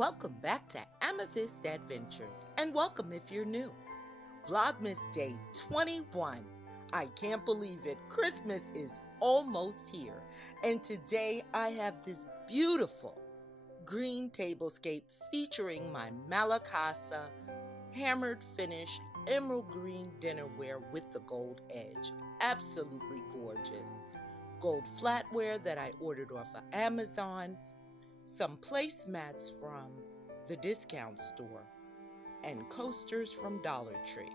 Welcome back to Amethyst Adventures, and welcome if you're new. Vlogmas Day 21. I can't believe it, Christmas is almost here, and today I have this beautiful green tablescape featuring my Malacasa hammered finished emerald green dinnerware with the gold edge. Absolutely gorgeous. Gold flatware that I ordered off of Amazon, some placemats from the discount store, and coasters from Dollar Tree.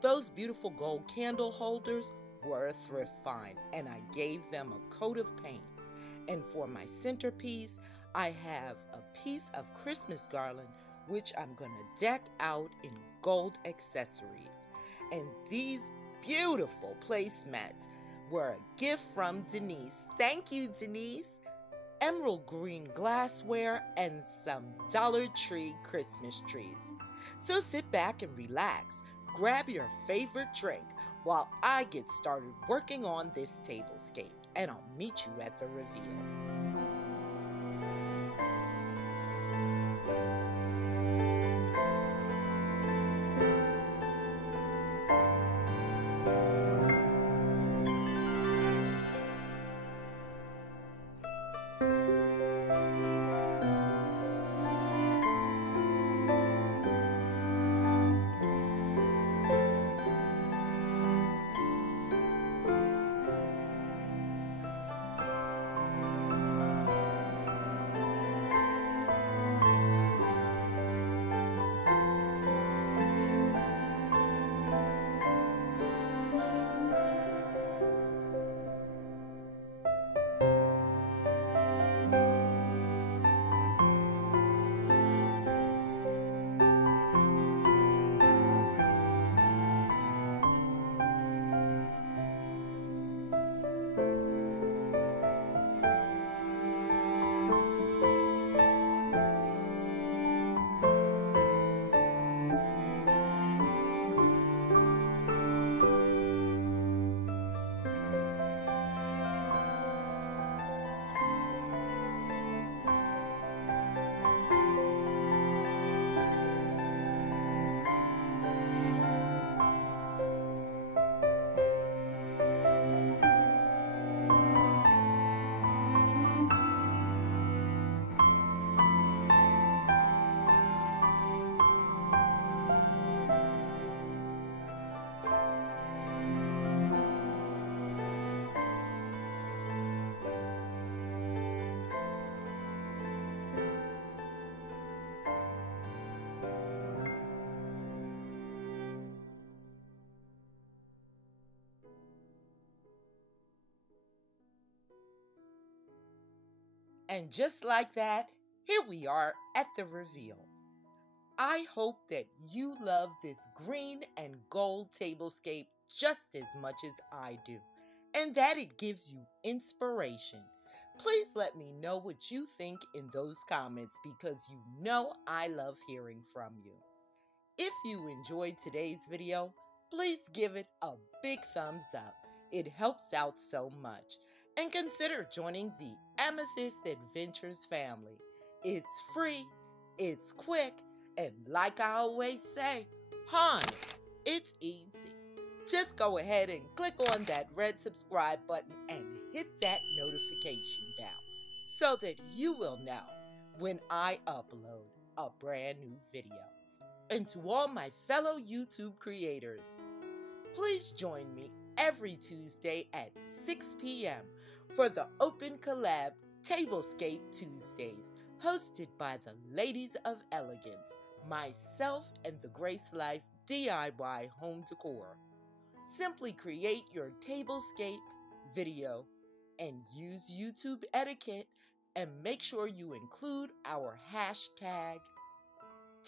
Those beautiful gold candle holders were a thrift find, and I gave them a coat of paint. And for my centerpiece, I have a piece of Christmas garland, which I'm gonna deck out in gold accessories. And these beautiful placemats were a gift from Denise. Thank you, Denise. Emerald green glassware and some Dollar Tree Christmas trees. So sit back and relax, grab your favorite drink while I get started working on this tablescape, and I'll meet you at the reveal. And just like that, here we are at the reveal. I hope that you love this green and gold tablescape just as much as I do, and that it gives you inspiration. Please let me know what you think in those comments, because you know I love hearing from you. If you enjoyed today's video, please give it a big thumbs up. It helps out so much. And consider joining the Amethyst Adventures family. It's free, it's quick, and like I always say, honey, it's easy. Just go ahead and click on that red subscribe button and hit that notification bell so that you will know when I upload a brand new video. And to all my fellow YouTube creators, please join me every Tuesday at 6 p.m. for the Open Collab Tablescape Tuesdays, hosted by the Ladies of Elegance, myself, and the Grace Life DIY Home Decor. Simply create your tablescape video and use YouTube etiquette, and make sure you include our hashtag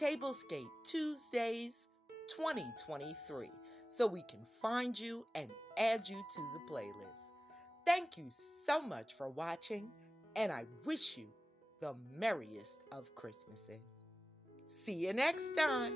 Tablescape Tuesdays 2023 so we can find you and add you to the playlist. Thank you so much for watching, and I wish you the merriest of Christmases. See you next time.